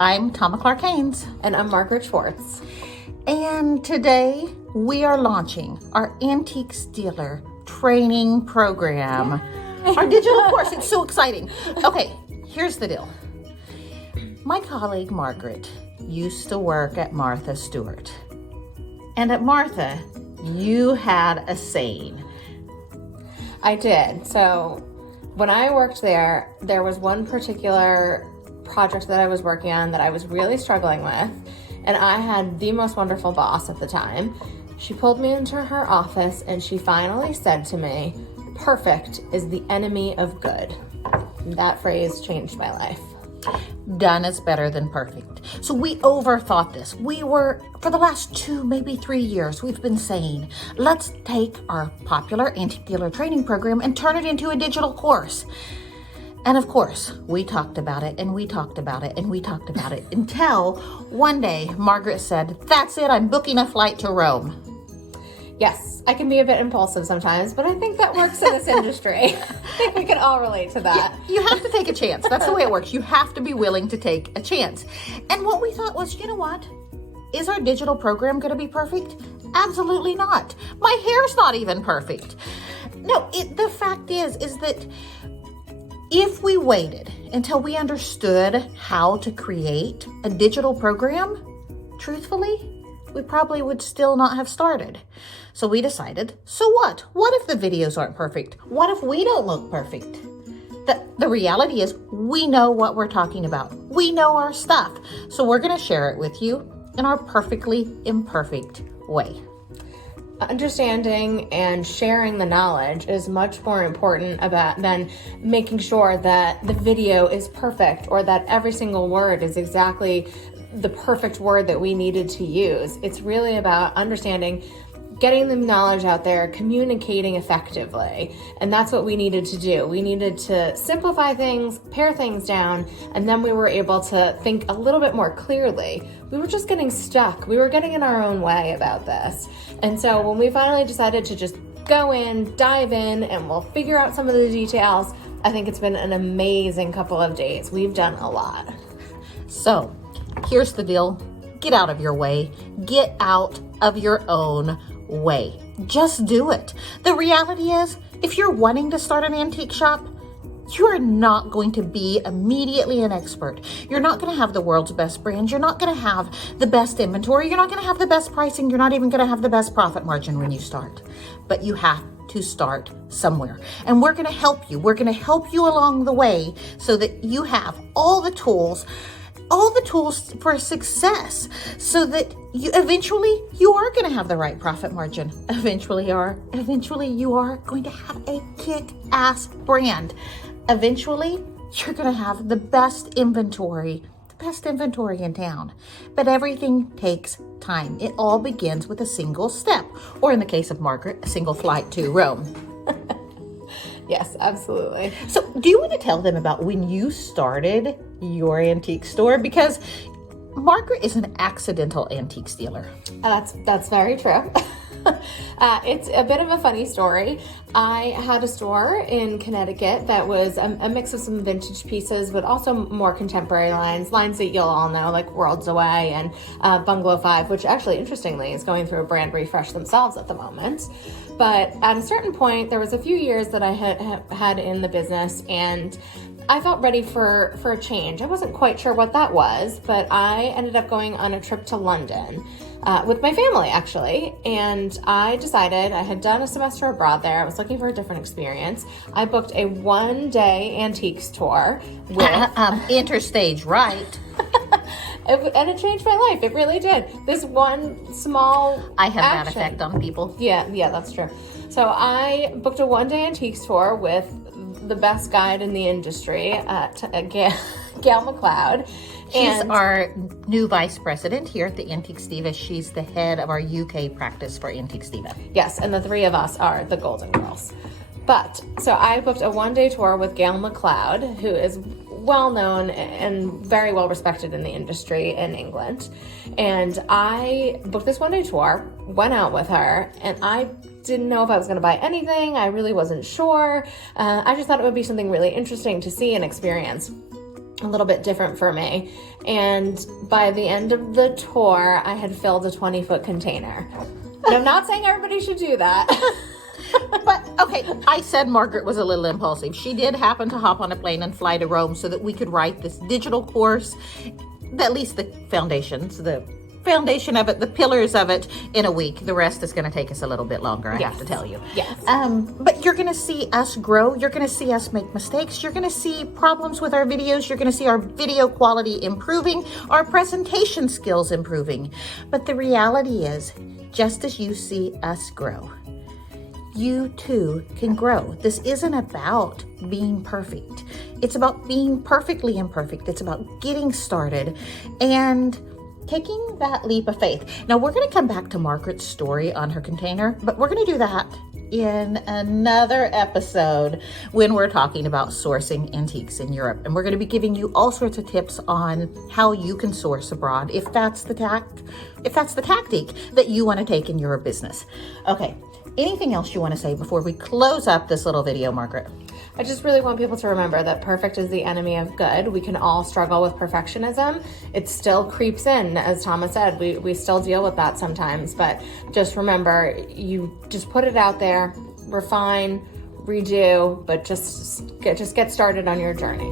I'm Tama Clark Haynes. And I'm Margaret Schwartz. And today we are launching our Antiques Dealer training program. Yay. Our digital course. It's so exciting. Okay, here's the deal. My colleague Margaret used to work at Martha Stewart. And at Martha, you had a saying. I did. So when I worked there, there was one particular project that I was working on that I was really struggling with. And I had the most wonderful boss at the time. She pulled me into her office and she finally said to me, "Perfect is the enemy of good." That phrase changed my life. Done is better than perfect. So we overthought this. For the last 2, maybe 3 years, we've been saying, let's take our popular Antique Dealer training program and turn it into a digital course. And of course, we talked about it and we talked about it and we talked about it until one day Margaret said, "That's it, I'm booking a flight to Rome." Yes, I can be a bit impulsive sometimes, but I think that works in this industry. I think we can all relate to that. Yeah, you have to take a chance. That's the way it works. You have to be willing to take a chance. And what we thought was, you know what? Is our digital program going to be perfect? Absolutely not. My hair's not even perfect. No, the fact is that if we waited until we understood how to create a digital program, truthfully, we probably would still not have started. So we decided, so what? What if the videos aren't perfect? What if we don't look perfect? The reality is we know what we're talking about. We know our stuff. So we're going to share it with you in our perfectly imperfect way. Understanding and sharing the knowledge is much more important than making sure that the video is perfect or that every single word is exactly the perfect word that we needed to use. It's really about understanding, getting the knowledge out there, communicating effectively. And that's what we needed to do. We needed to simplify things, pare things down, and then we were able to think a little bit more clearly. We were just getting stuck. We were getting in our own way about this. And so when we finally decided to just go in, dive in, and we'll figure out some of the details, I think it's been an amazing couple of days. We've done a lot. So here's the deal. Get out of your way. Get out of your own way. Just do it. The reality is, if you're wanting to start an antique shop, you are not going to be immediately an expert. You're not going to have the world's best brands. You're not going to have the best inventory. You're not going to have the best pricing. You're not even going to have the best profit margin when you start. But you have to start somewhere. And we're going to help you. We're going to help you along the way so that you have all the tools for success, so that eventually you are going to have the right profit margin. Eventually you are going to have a kick-ass brand. Eventually you're going to have the best inventory in town. But everything takes time. It all begins with a single step, or in the case of Margaret, a single flight to Rome. Yes, absolutely. So do you want to tell them about when you started your antique store? Because Margaret is an accidental antiques dealer. That's very true. It's a bit of a funny story. I had a store in Connecticut that was a mix of some vintage pieces, but also more contemporary lines that you'll all know, like Worlds Away and Bungalow 5, which actually, interestingly, is going through a brand refresh themselves at the moment. But at a certain point, there was a few years that I had in the business, and I felt ready for a change. I wasn't quite sure what that was, but I ended up going on a trip to London with my family, actually. And I decided, I had done a semester abroad there. I was looking for a different experience. I booked a 1-day antiques tour with interstage, right? And it changed my life. It really did. This one small I have action. that effect on people. Yeah, that's true. So I booked a 1-day antiques tour with the best guide in the industry, Gail McLeod. She's our new vice president here at the Antiques Diva. She's the head of our UK practice for Antiques Diva. Yes, and the three of us are the Golden Girls. But, so I booked a 1-day tour with Gail McLeod, who is well known and very well respected in the industry in England. And I booked this 1-day tour, went out with her, and I didn't know if I was going to buy anything. I really wasn't sure. I just thought it would be something really interesting to see and experience. a little bit different for me. And by the end of the tour, I had filled a 20-foot container. And I'm not saying everybody should do that. But, okay, I said Margaret was a little impulsive. She did happen to hop on a plane and fly to Rome so that we could write this digital course, at least the foundation of it, the pillars of it, in a week. The rest is going to take us a little bit longer, I have to tell you. Yes. But you're going to see us grow. You're going to see us make mistakes. You're going to see problems with our videos. You're going to see our video quality improving, our presentation skills improving. But the reality is, just as you see us grow, you too can grow. This isn't about being perfect. It's about being perfectly imperfect. It's about getting started and taking that leap of faith. Now, we're going to come back to Margaret's story on her container, but we're going to do that in another episode when we're talking about sourcing antiques in Europe. And we're going to be giving you all sorts of tips on how you can source abroad if that's the tactic that you want to take in your business. Okay. Anything else you want to say before we close up this little video, Margaret? I just really want people to remember that perfect is the enemy of good. We can all struggle with perfectionism. It still creeps in, as Thomas said. We still deal with that sometimes, but just remember, you just put it out there, refine, redo, but just get started on your journey.